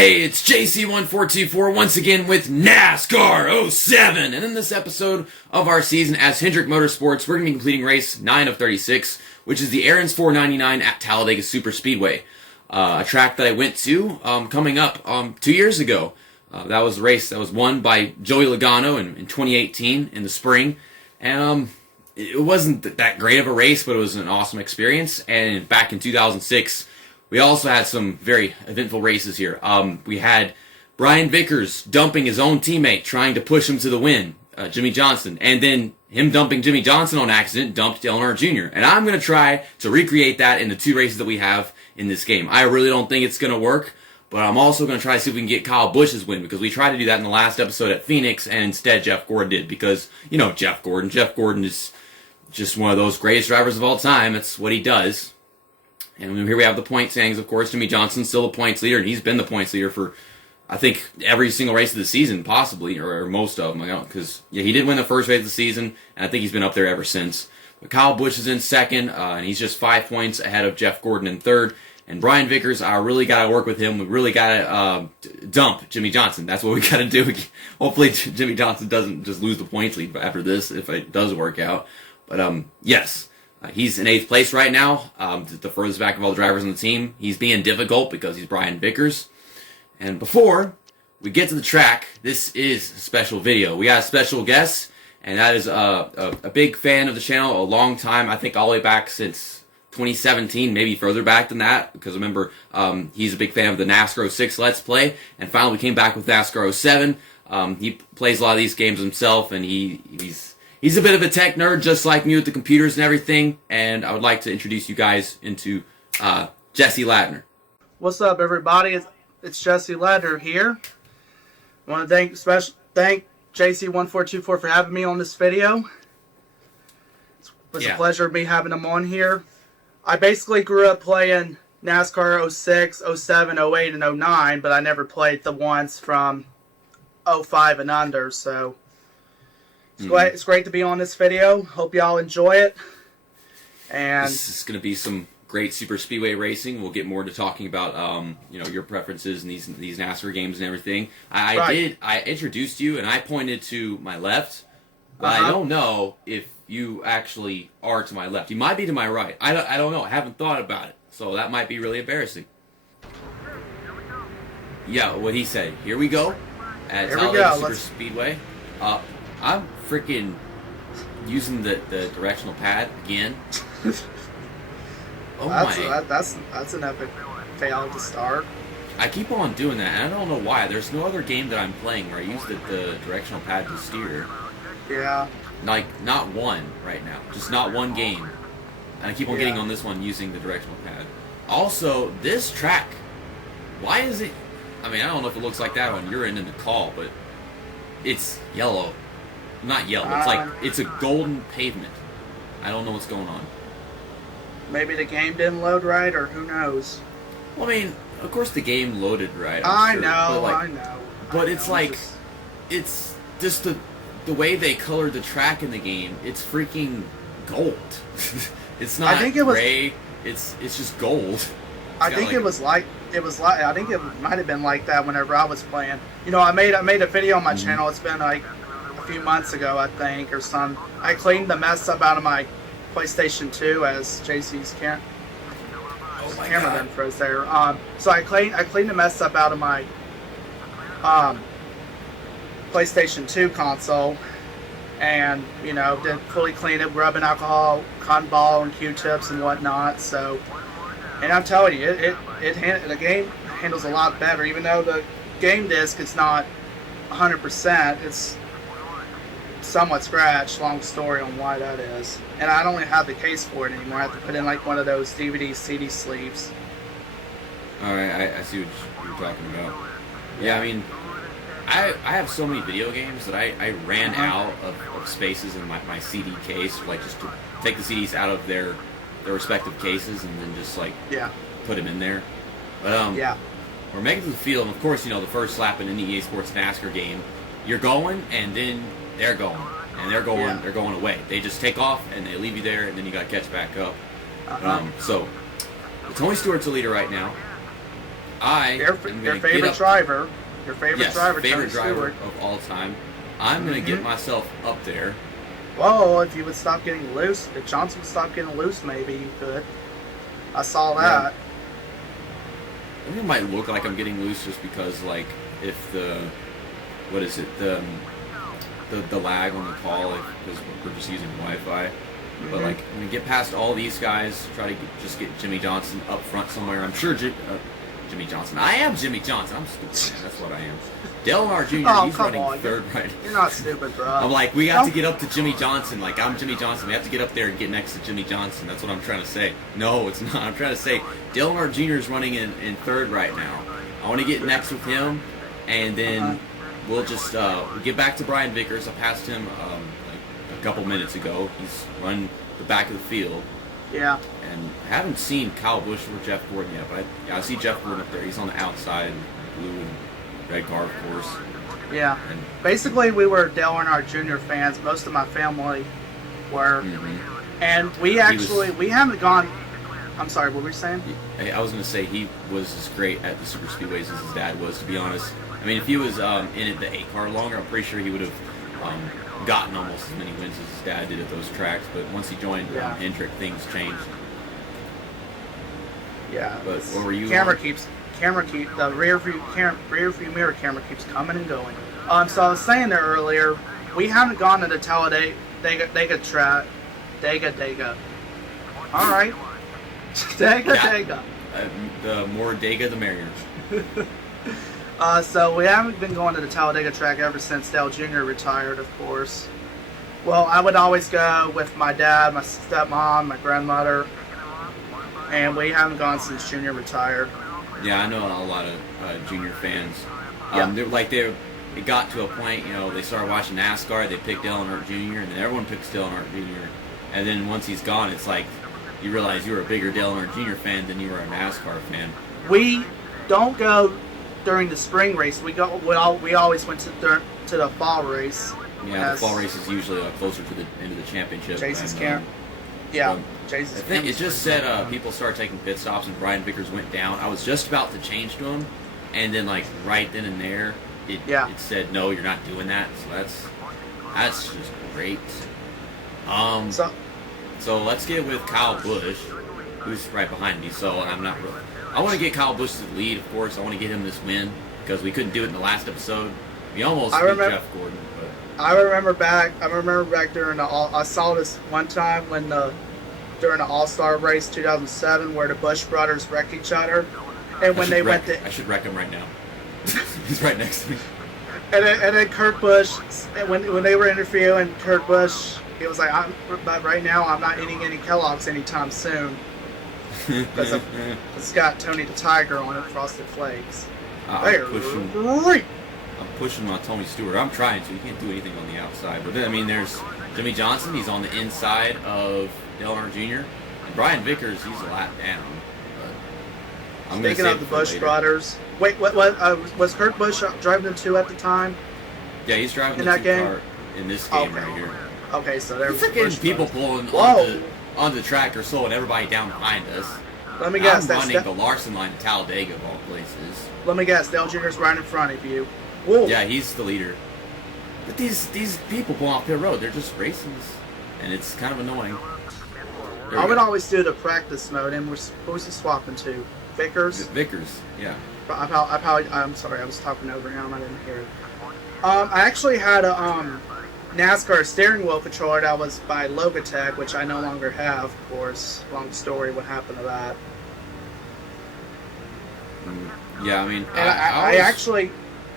Hey, it's JC1424 once again with NASCAR 07. And in this episode of our season as Hendrick Motorsports, we're going to be completing race 9 of 36, which is the Aaron's 499 at Talla-freaking-dega Super-speedway. A track that I went to coming up 2 years ago. That was a race that was won by Joey Logano in 2018 in the spring. And it wasn't that great of a race, but it was an awesome experience. And back in 2006, we also had some very eventful races here. We had Brian Vickers dumping his own teammate, trying to push him to the win, Jimmy Johnson. And then him dumping Jimmy Johnson on accident, dumped Dale Earnhardt Jr. And I'm going to try to recreate that in the two races that we have in this game. I really don't think it's going to work, but I'm also going to try to see if we can get Kyle Busch's win, because we tried to do that in the last episode at Phoenix, and instead Jeff Gordon did, because, you know, Jeff Gordon is just one of those greatest drivers of all time. That's what he does. And here we have the point standings, of course. Jimmy Johnson's still the points leader, and he's been the points leader for, I think, every single race of the season, possibly, or most of them. Because, yeah, he did win the first race of the season, and I think he's been up there ever since. But Kyle Busch is in second, and he's just 5 points ahead of Jeff Gordon in third. And Brian Vickers, I really got to work with him. We really got to dump Jimmy Johnson. That's what we got to do. Hopefully Jimmy Johnson doesn't just lose the points lead after this, if it does work out. But, yes. He's in 8th place right now, the furthest back of all the drivers on the team. He's being difficult because he's Brian Vickers. And before we get to the track, this is a special video. We got a special guest, and that is a big fan of the channel, a long time, I think all the way back since 2017, maybe further back than that, because remember, he's a big fan of the NASCAR 06 Let's Play, and finally we came back with NASCAR 07. He plays a lot of these games himself, and He's a bit of a tech nerd, just like me with the computers and everything, and I would like to introduce you guys into Jesse Ladner. What's up, everybody? It's Jesse Ladner here. I want to thank JC1424 for having me on this video. It was a pleasure of me having him on here. I basically grew up playing NASCAR 06, 07, 08, and 09, but I never played the ones from 05 and under, so it's great to be on this video. Hope y'all enjoy it. And this is going to be some great super speedway racing. We'll get more to talking about your preferences in these NASCAR games and everything. I introduced you and I pointed to my left, but I don't know if you actually are to my left. You might be to my right. I don't know. I haven't thought about it, so that might be really embarrassing. Yeah, what he said. Here we go at Talla-freaking-dega Super Speedway. I'm freaking using the directional pad again. Oh my! That's an epic fail to start. I keep on doing that, and I don't know why. There's no other game that I'm playing where I use the directional pad to steer. Yeah. Like, not one right now. Just not one game. And I keep on getting on this one using the directional pad. Also, this track, why is it... I mean, I don't know if it looks like that on your end in the call, but it's yellow. Not yellow. It's a golden pavement. I don't know what's going on. Maybe the game didn't load right, or who knows? Well, I mean, of course the game loaded right. I know. But it's like, it's just the way they colored the track in the game. It's freaking gold. It's not gray. It's just gold. I think it might have been like that whenever I was playing. You know, I made a video on my channel. It's been like a few months ago, I think, or some. I cleaned the mess up out of my PlayStation 2, as JC's cameraman froze there. So I cleaned the mess up out of my PlayStation 2 console, and did fully clean it, rubbing alcohol, cotton ball, and Q-tips and whatnot. So, and I'm telling you, the game handles a lot better, even though the game disc is not 100%. It's somewhat scratched. Long story on why that is. And I don't even have the case for it anymore. I have to put in like one of those DVD CD sleeves. Alright, I see what you're talking about. Yeah, I mean, I have so many video games that I ran out of spaces in my CD case, like just to take the CDs out of their respective cases and then just like put them in there. But we're making it to the field, and of course, the first lap in an EA Sports NASCAR game, you're going, and then they're going, and they're going away. They just take off and they leave you there, and then you got to catch back up. So Tony Stewart's the leader right now. Your favorite driver. Your favorite driver, favorite Tony driver Stewart. of all time. I'm going to get myself up there. Well, if you would stop getting loose, if Johnson would stop getting loose, maybe you could. I saw that. I think it might look like I'm getting loose just because, like, if the lag on the call, because we're just using Wi-Fi. But, like, when we get past all these guys, try to just get Jimmy Johnson up front somewhere. I'm sure Jimmy Johnson. I am Jimmy Johnson. I'm stupid, man. That's what I am. Dale Earnhardt Jr., he's running third right. You're not stupid, bro. I'm like, we got to get up to Jimmy Johnson. Like, I'm Jimmy Johnson. We have to get up there and get next to Jimmy Johnson. That's what I'm trying to say. No, it's not. I'm trying to say Dale Earnhardt Jr. is running in third right now. I want to get next with him, and then we'll just get back to Brian Vickers. I passed him like a couple minutes ago. He's run the back of the field. Yeah. And I haven't seen Kyle Busch or Jeff Gordon yet, but I see Jeff Gordon up there. He's on the outside, blue and red car, of course. Yeah. And basically, we were Dale Earnhardt Jr. fans. Most of my family were. And we haven't gone. I'm sorry, what were you saying? I was going to say he was as great at the super speedways as his dad was, to be honest. I mean, if he was in it the 8 car longer, I'm pretty sure he would have gotten almost as many wins as his dad did at those tracks. But once he joined Hendrick, things changed. Yeah. But what were you? The rear view mirror camera keeps coming and going. So I was saying there earlier, we haven't gone to the Talla-freaking-dega track. Dega. All right. Dega. The more Dega, the merrier. So we haven't been going to the Talla-freaking-dega track ever since Dale Jr. retired, of course. Well, I would always go with my dad, my stepmom, my grandmother, and we haven't gone since Junior retired. Yeah, I know a lot of Junior fans. It got to a point, they started watching NASCAR, they picked Dale Earnhardt Jr., and then everyone picks Dale Earnhardt Jr., and then once he's gone, it's like you realize you were a bigger Dale Earnhardt Jr. fan than you were a NASCAR fan. We don't go during the spring race. We always went to the fall race. Yeah, the fall race is usually closer to the end of the championship. Chase's camp. Yeah, Chase's I think it just said people started taking pit stops and Brian Vickers went down. I was just about to change to him, and then like right then and there, it said no, you're not doing that. So that's just great. So let's get with Kyle Busch, who's right behind me. So I want to get Kyle Busch to the lead, of course. I want to get him this win because we couldn't do it in the last episode. We almost beat Jeff Gordon. But I remember back during I saw this one time during the All-Star race 2007 where the Busch brothers wrecked each other, and when they went to, I should wreck him right now. He's right next to me. And then Kurt Busch, when they were interviewing Kurt Busch, he was like, but right now I'm not eating any Kellogg's anytime soon because it's got Tony the Tiger on it, Frosted Flakes. They're great. I'm pushing my Tony Stewart. I'm trying to. You can't do anything on the outside. But then, I mean, there's Jimmy Johnson. He's on the inside of Dale Earnhardt Jr. And Brian Vickers, he's a lap down. But I'm Speaking of the Busch brothers, wait, what was Kurt Busch driving the 2 at the time? Yeah, he's driving in the that 2 game? car in this game right here. Okay, so there's freaking people pulling onto the track or slowing everybody down behind us. Let me guess. I'm running the Larson line to Talladega of all places. Let me guess. Dale Jr.'s right in front of you. Whoa. Yeah, he's the leader. But these people pull off their road. They're just racing, and it's kind of annoying. I would always do the practice mode, and who was he swapping to? Vickers? Vickers, yeah. I'm sorry, I was talking over him. I didn't hear it. I actually had a NASCAR steering wheel controller that was by Logitech, which I no longer have, of course. Long story, what happened to that. Yeah, I mean, I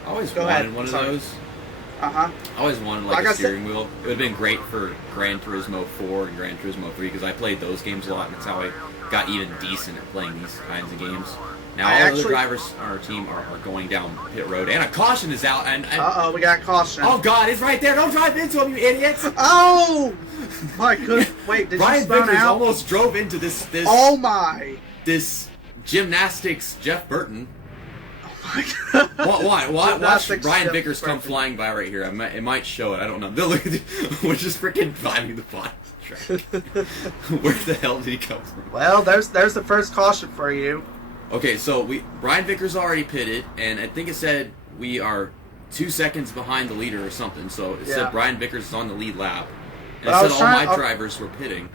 always wanted one of those. I always wanted a steering wheel. It would have been great for Gran Turismo 4 and Gran Turismo 3 because I played those games a lot, and that's how I got even decent at playing these kinds of games. Now all the drivers on our team are going down pit road, and a caution is out. And we got caution. Oh God, it's right there! Don't drive into him, you idiots! Oh my goodness! Wait, did Brian you spawn Vickers out? almost drove into this. Oh my! This Gymnastics Jeff Burton. Oh my God! Watch Brian Vickers come flying by right here. It might show it. I don't know. We're just freaking driving the bottom track. Where the hell did he come from? Well, there's the first caution for you. Okay, so Brian Vickers already pitted, and I think it said we are 2 seconds behind the leader or something. So it said Brian Vickers is on the lead lap. And it said all my drivers were pitting.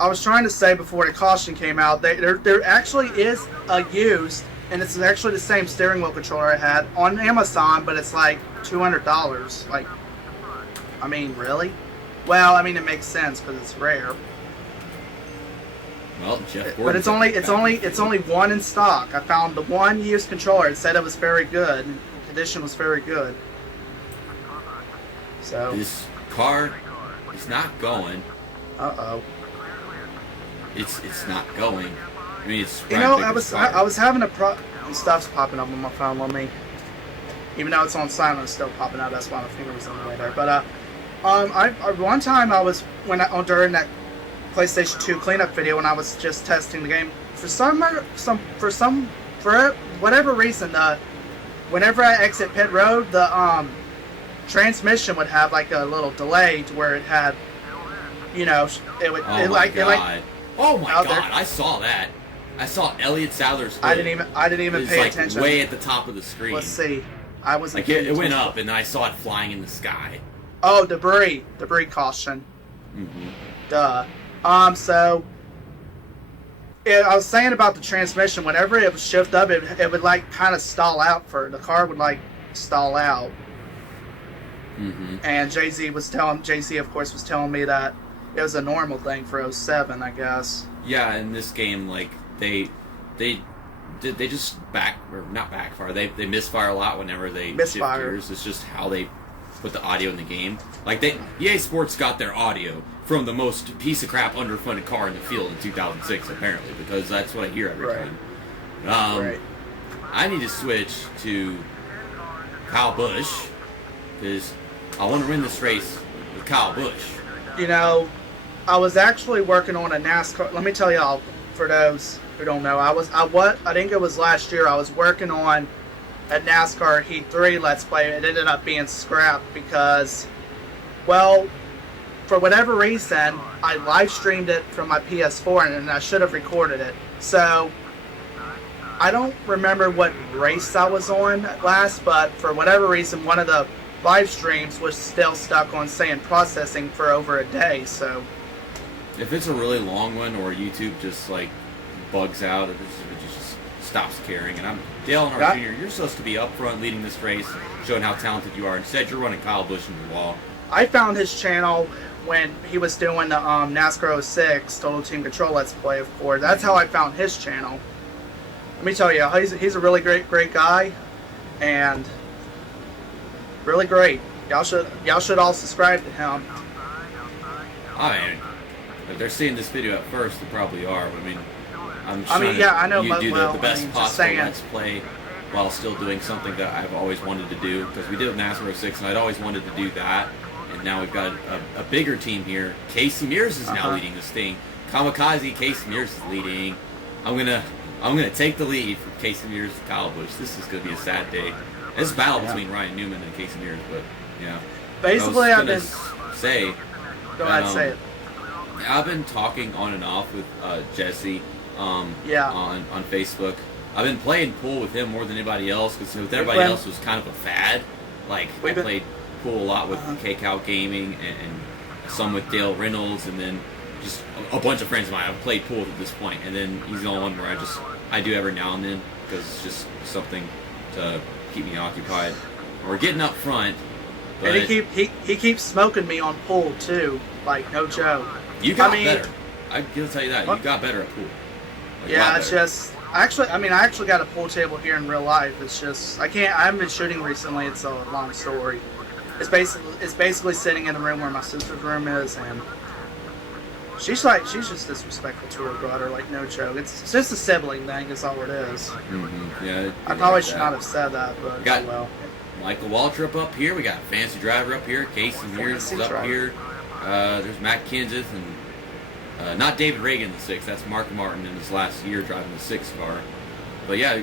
I was trying to say before the caution came out, there actually is a used, and it's actually the same steering wheel controller I had on Amazon, but it's like $200. Like, I mean, really? Well, I mean, it makes sense because it's rare. Well, Jeff Gordon. But it's only one in stock. I found the one used controller. It said it was very good. The condition was very good. So this car is not going. Uh-oh. It's not going. I mean, it's. You know, I was having stuff's popping up on my phone on me. Even though it's on silent, it's still popping out. That's why my finger was on the way there. But one time I was during that PlayStation 2 cleanup video when I was just testing the game, for whatever reason, whenever I exit pit road, the transmission would have like a little delay to where it had, you know, it would. Oh my god! I saw that. I saw Elliott Sadler's hood. I didn't even pay attention. Way at the top of the screen. Let's see. I wasn't. Like it went up, and I saw it flying in the sky. Oh, debris caution. Mm-hmm. Duh. So I was saying about the transmission. Whenever it would shift up, it would like kind of stall out the car would like stall out. Mm-hmm. And JC of course was telling me that it was a normal thing for 07, I guess. Yeah, in this game, like they just not backfire. They misfire a lot whenever they shift gears. It's just how they put the audio in the game. Like EA Sports got their audio from the most piece of crap underfunded car in the field in 2006, apparently, because that's what I hear every time. Right. I need to switch to Kyle Busch because I want to win this race with Kyle Busch. You know, I was actually working on a NASCAR. Let me tell y'all, for those who don't know, I think it was last year. I was working on a NASCAR Heat 3 Let's Play. It ended up being scrapped because, well, for whatever reason, I live streamed it from my PS4 and I should have recorded it. So I don't remember what race I was on last, but for whatever reason, one of the live streams was still stuck on saying processing for over a day. So if it's a really long one or YouTube just like bugs out, it just stops caring. And Dale Earnhardt Jr., you're supposed to be up front leading this race, showing how talented you are. Instead, you're running Kyle Busch into the wall. I found his channel when he was doing the NASCAR 06 Total Team Control Let's Play, of course. That's how I found his channel. Let me tell you, he's a really great guy, and really great. Y'all should all subscribe to him. I mean, if they're seeing this video at first, they probably are. I mean, I know. You do the best possible Let's Play while still doing something that I've always wanted to do, because we did NASCAR 06, and I'd always wanted to do that. And now we've got a bigger team here. Casey Mears is now leading this thing. Kamikaze, Casey Mears is leading. I'm gonna take the lead from Casey Mears to Kyle Busch. This is gonna be a sad day. It's a battle between Ryan Newman and Casey Mears, but yeah. Basically, I've been say. Go ahead, say it. I've been talking on and off with Jesse on Facebook. I've been playing pool with him more than anybody else, because with everybody else it was kind of a fad. Like I played pool a lot with K-Cow Gaming and some with Dale Reynolds, and then just a bunch of friends of mine. I've played pool at this point, and then he's the only one where I do every now and then, because it's just something to keep me occupied. We're getting up front, but and he keeps smoking me on pool too, like no joke. You got better. I'm gonna tell you that. You got better at pool. Like, it's just I actually got a pool table here in real life. It's just I haven't been shooting recently. It's a long story. It's basically sitting in the room where my sister's room is, and she's just disrespectful to her brother, like no joke. It's just a sibling thing, is all it is. Mm-hmm. Yeah. I probably should not have said that, but we got well. Michael Waltrip up here. We got Fancy Driver up here. Casey Mears is up here. There's Matt Kenseth and not David Reagan in the 6. That's Mark Martin in his last year driving the 6 car. But yeah,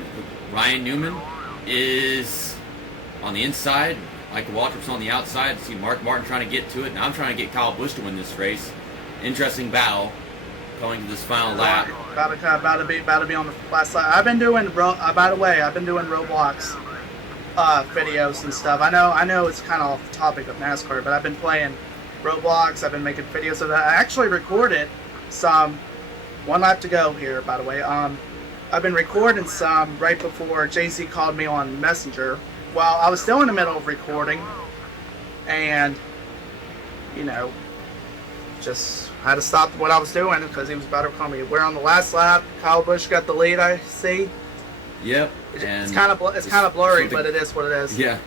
Ryan Newman is on the inside. Michael Waltrip's on the outside. See Mark Martin trying to get to it. Now I'm trying to get Kyle Busch to win this race. Interesting battle, going to this final lap. About to be on the last lap. I've been doing by the way, I've been doing Roblox videos and stuff. I know it's kind of off the topic of NASCAR, but I've been playing Roblox. I've been making videos of that. I actually recorded some. One lap to go here, by the way. I've been recording some right before JC called me on Messenger. Well, I was still in the middle of recording, and you know, just had to stop what I was doing because he was about to call me. We're on the last lap. Kyle Busch got the lead, I see. Yep. It's kind of blurry, but it is what it is. Yeah,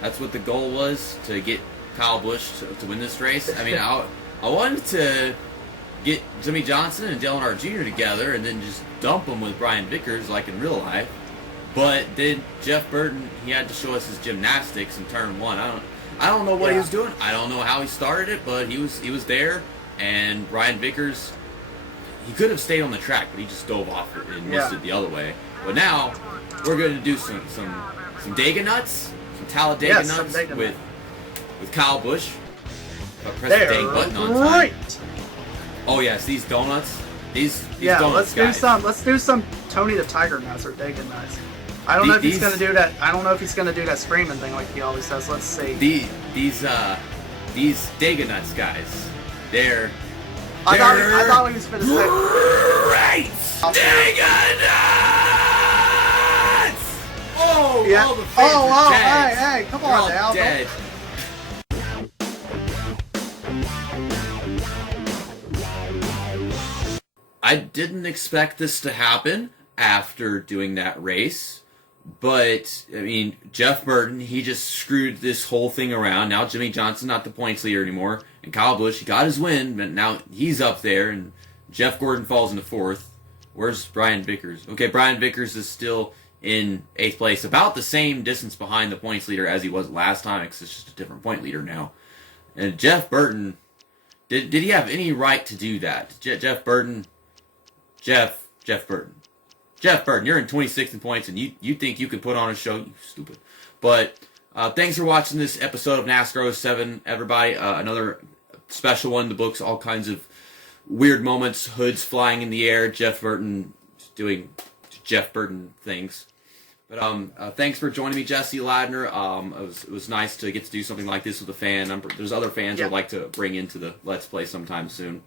that's what the goal was, to get Kyle Busch to win this race. I mean, I wanted to get Jimmy Johnson and Dale Earnhardt Jr. together and then just dump them with Brian Vickers like in real life. But then Jeff Burton, he had to show us his gymnastics in turn one. I don't know what he was doing. I don't know how he started it, but he was there. And Brian Vickers, he could have stayed on the track, but he just dove off it and missed it the other way. But now we're going to do some Dega nuts, some Talla-freaking-dega nuts with Kyle Busch. Press the dang button on time. Oh yes, these donuts. These donuts, let's do some Tony the Tiger nuts or Dega nuts. I don't know if he's gonna do that. I don't know if he's gonna do that screaming thing like he always does. Let's see. These Dega nuts guys. They're I thought he was gonna say great Dega nuts. Oh, yeah. All the fans are dead. Hey, come on now. Dead. I didn't expect this to happen after doing that race, but, I mean, Jeff Burton, he just screwed this whole thing around. Now Jimmy Johnson not the points leader anymore, and Kyle Busch, he got his win, but now he's up there, and Jeff Gordon falls into fourth. Where's Brian Vickers? Okay, Brian Vickers is still in 8th place, about the same distance behind the points leader as he was last time, because it's just a different point leader now. And Jeff Burton, did he have any right to do that? Jeff Burton... Jeff Burton, you're in 26th in points, and you think you can put on a show? You stupid. But thanks for watching this episode of NASCAR 07, everybody. Another special one in the books, all kinds of weird moments, hoods flying in the air, Jeff Burton doing Jeff Burton things. But thanks for joining me, Jesse Ladner. It was nice to get to do something like this with a fan. There's other fans I'd like to bring into the Let's Play sometime soon.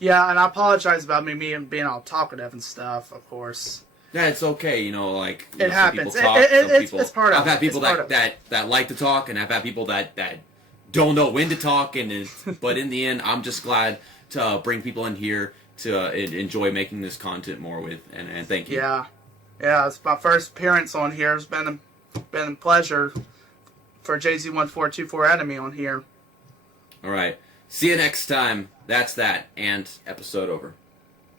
Yeah, and I apologize about me being all talkative and stuff, of course. Yeah, it's okay, you know, like... It happens. Some people talk, it's part of it. I've had people that like to talk, and I've had people that don't know when to talk, but in the end, I'm just glad to bring people in here to enjoy making this content more with, and thank you. Yeah, it's my first appearance on here. It's been a pleasure for JZ1424 adding me on here. All right. See you next time. That's that. And episode over.